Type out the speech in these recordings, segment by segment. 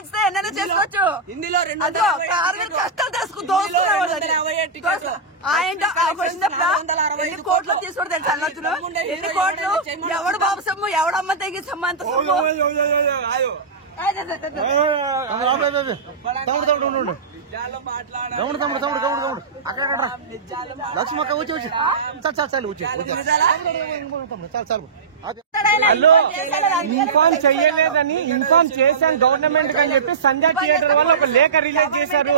పెంచితే ఎన్నైనా చేసుకోవచ్చు. హిందీలో కష్టాలు తెలుసుకుని ఎన్ని కోట్లు తీసుకుంటే తెలుసు అన్నచ్చులు, ఎన్ని కోట్లు ఎవడు బాబు సొమ్ము ఎవడమ్మ తెగి సొమ్ము అంత లక్ష్మక్క వచ్చి వచ్చి చాలు చాలు హలో, ఇన్ఫార్మ్ చెయ్యలేదని ఇన్ఫార్మ్ చేశాను గవర్నమెంట్ అని చెప్పి సంధ్యా థియేటర్ వాళ్ళు ఒక లేఖ రిలీజ్ చేశారు.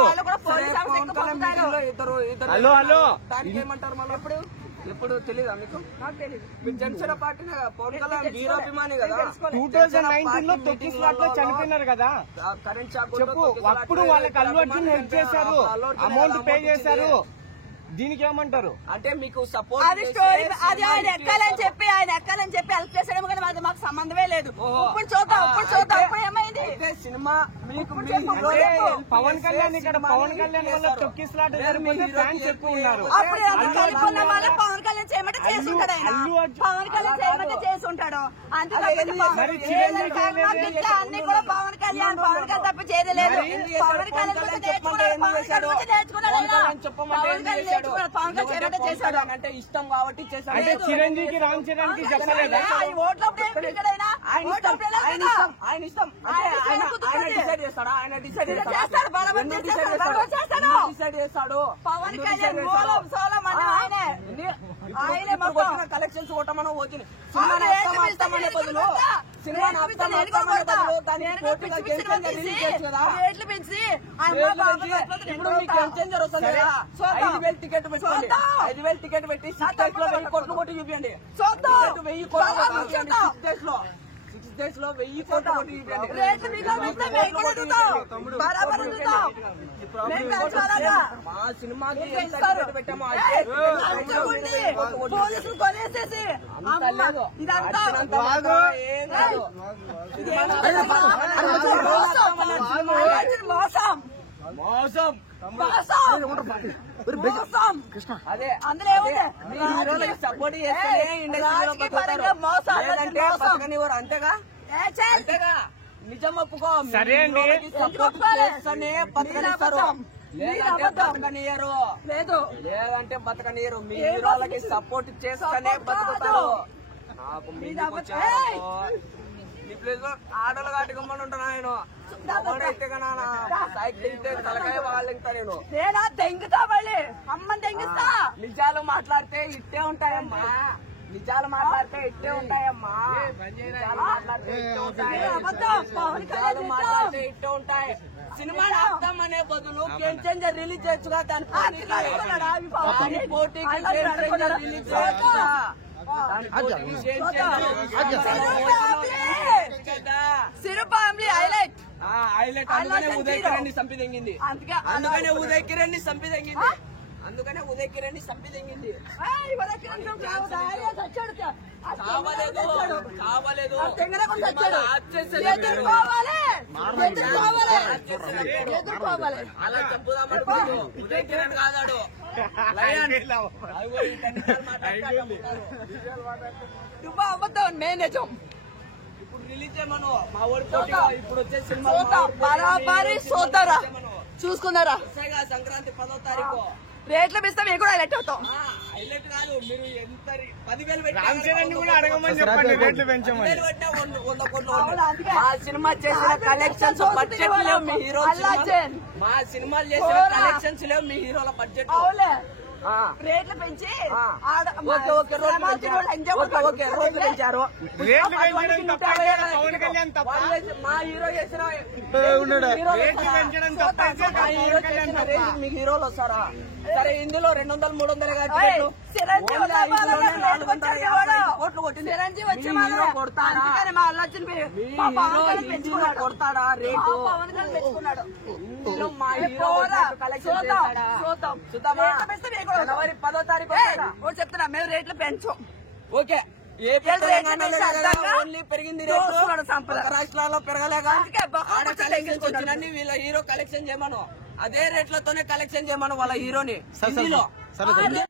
హలో హలో ఏమంటారు మళ్ళీ ఎప్పుడు తెలీదా మీకు? మీకు జనసేన పార్టీ పవన్ కళ్యాణ్ వీరాభిమాని కదా. 2019 లో తొక్కిస్లాట్ లో చనిపోయినారు కదా, కరెంట్ షాక్ చెప్పు. అప్పుడు వాళ్ళకి అల్లు అర్జున్ హెల్ప్ చేశారు, అమౌంట్ పే చేశారు. దీనికి ఏమంటారు అంటే మీకు సపోర్ట్ అది స్టోరీ, అది ఆయన ఎక్కాలని చెప్పి హెల్ప్ చేసడం కానీ మాకు సంబంధమే లేదు. ఇప్పుడు చూద్దాం ఇప్పుడు ఏమైంది సినిమా మీకు పవన్ కళ్యాణ్ ఇక్కడ పవన్ కళ్యాణ్ వల్ల తొక్కిస్లాట్ జరిగిపోతే ఫ్యాన్స్ ఎక్కువ ఉన్నారు. పవన్ కళ్యాణ్ చేయమంటే చేసి ఉంటాడు, పవన్ కళ్యాణ్ చేయమంటే చేసి ఉంటాడు. అన్ని కూడా పవన్ కళ్యాణ్ తప్ప చేయలేదు. పవన్ కళ్యాణ్ పవన్ కళ్యాణ్ చేశాడు అంటే ఇష్టం కాబట్టి చేశాడు. అంటే చిరంజీవికి రామ్ చరణ్ కి చెప్పలేదా? ఆయన ఇష్టం ఆయన డిసైడ్ చేస్తాడా? ఆయన డిసైడ్ చేస్తాడు. పవన్ కళ్యాణ్ కలెక్షన్స్ కొట్టమని వచ్చింది. టికెట్ పెట్టుకోండి, 5,000 టికెట్ పెట్టి 6 days లో 1000 కోట్లు కొట్టి చూపించండి. 1000 కోట్లు 6 days లో 1000 కోట్లు కొట్టి చూపించండి. మా సినిమాకి టికెట్ పెట్టాము పోలీసులు కొనేసేసి మోసం. అదే అందులో సపోర్ట్ చేస్తే ఇండస్ట్రీలో బతకనివ్వరు. అంతేగా అంతేగా నిజం ఒప్పుకో. సరే అండి, సపోర్ట్ చేస్తేనే బతకనిస్తారు, బతకనియరు. లేదంటే బతకనియరు. మీ హీరోలకి సపోర్ట్ చేస్తేనే బతుకుతారు. నాకు మీ ప్లేస్ లో ఆటలు కట్టుకోమని ఉంటాను. నేను అయితే సైకిల్ తలకాయ వాళ్ళంతా నేను తెంగుతా మళ్ళీ అమ్మని తెంగిస్తా. నిజాలు మాట్లాడితే ఇట్టే ఉంటాయమ్మా, నిజాలు మాట్లాడితే ఇట్టే ఉంటాయమ్మా, నిజాలు మాట్లాడితే ఇట్టే ఉంటాయి. సినిమా అర్థం అనే బదులు గేమ్ చేంజర్ రిలీజ్ చేయొచ్చుగా, దాని పోటీకి రిలీజ్ చేయొచ్చుగా. సిరు ఫ్యామిలీ హైలైట్ అందుకనే ఉదయ్ కిరణ్ ని చంపి తెంగింది. అందుకనే ఉదయ్ కిరణ్ ని చంపి తెంగింది. కావలేదు అలా చంపుదామని ఉదయ్ కిరణ్ కాదాడు. మేనేజం ఇప్పుడు రిలీజ్ చేయమను. మా ఊరి పోటీ ఇప్పుడు వచ్చే సినిమా బరాబరి చూద్దారా, చూసుకున్నారా? సంక్రాంతి 10వ తారీఖు రేట్లు పెంచితే మేము కూడా హైలైట్ అవుతాం. హైలైట్ కాదు, మీరు ఎంత 10,000 రామ్ చరణ్ కూడా అడగమని చెప్పండి, రేట్లు పెంచమని. మా సినిమా చేసిన కలెక్షన్స్ బడ్జెట్ లేవు మీ హీరో. మా సినిమాలు చేసిన కలెక్షన్స్ లేవు మీ హీరోల బడ్జెట్. రేట్లు పెంచి రోజు పెంచారు. పవన్ కళ్యాణ్ తప్ప మా హీరో చేసిన మీకు హీరోలు వస్తారా? సరే ఇందులో 200, 300 కొడతాడా రేటు? మా హీరో కలెక్షన్ జనవరి 10వ తారీఖు చెప్తున్నా, మేము రేట్లు పెంచాం. ఓకే, ఓన్లీ పెరిగింది రాష్ట్రాల్లో పెరగలేక వచ్చినండి. వీళ్ళ హీరో కలెక్షన్ చేయమను, అదే రేట్లతోనే కలెక్షన్ చేయమను వాళ్ళ హీరోని.